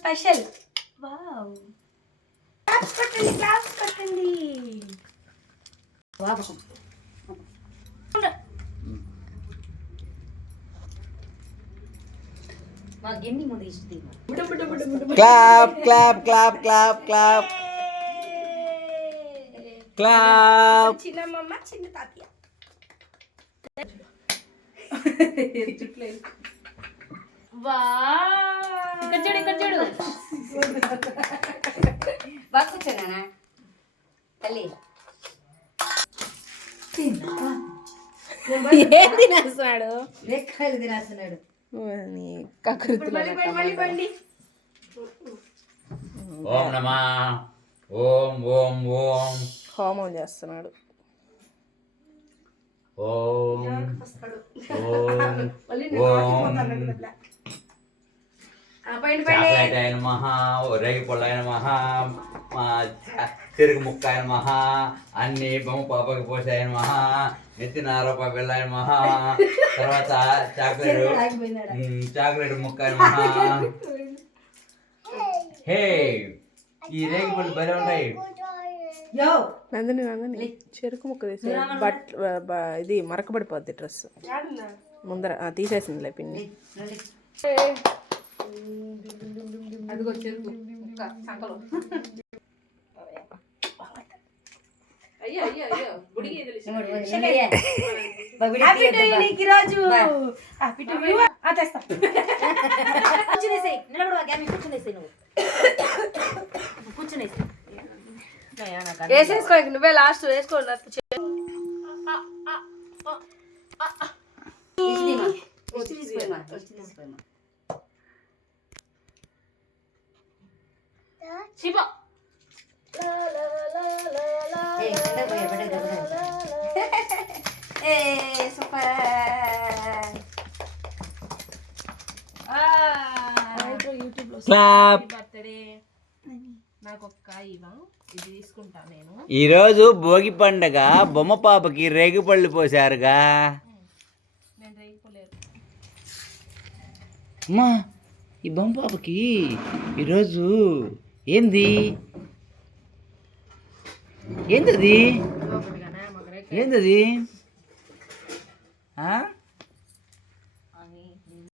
Special. Wow, claps కొట్టండి. మా గిన్నె ముందు ఇస్తుంది. Clap clap clap clap clap clap. చిన్నమ్మ చిన్న తాతయ్య. ఇక్కడ చూడు బాగా కూర్చోనా తల్లి. ఏం తినేస్తున్నాడు? రేకాయలు తినేస్తున్నాడు. ఓం నమా ఓం ఓం ఓం హోమం చేస్తున్నాడు. ఓం ఓం ఓం. చాక్లెట్ అయిన మహా, రేగి పళ్ళు అయిన మహా, మా చెరుకు ముక్క అయిన మహా, అన్ని బొమ్మ పాపకి పోసాయన మహా, నెత్తిన రూపాయి బిళ్ళ మహా, తర్వాత చాక్లెట్ ముక్క అయిన మహా. హే, ఈ రేగి పళ్ళు భలే ఉంటాయి. నందిని చెరుకు ముక్క తీసే ఇది మరకబడిపోద్ది డ్రెస్ ముందర తీసేసిందిలే పిన్ని. అదిగో చెరుకు ముక్క సంకలో. వేసేసుకో, నువ్వే లాస్ట్ వేసుకో. ఈరోజు భోగి పండగ, బొమ్మ పాపకి రేగి పళ్ళు పోసారుగా. అమ్మా, ఈ బొమ్మ పాపకి ఈరోజు ఏంది ఏందది ఏందది?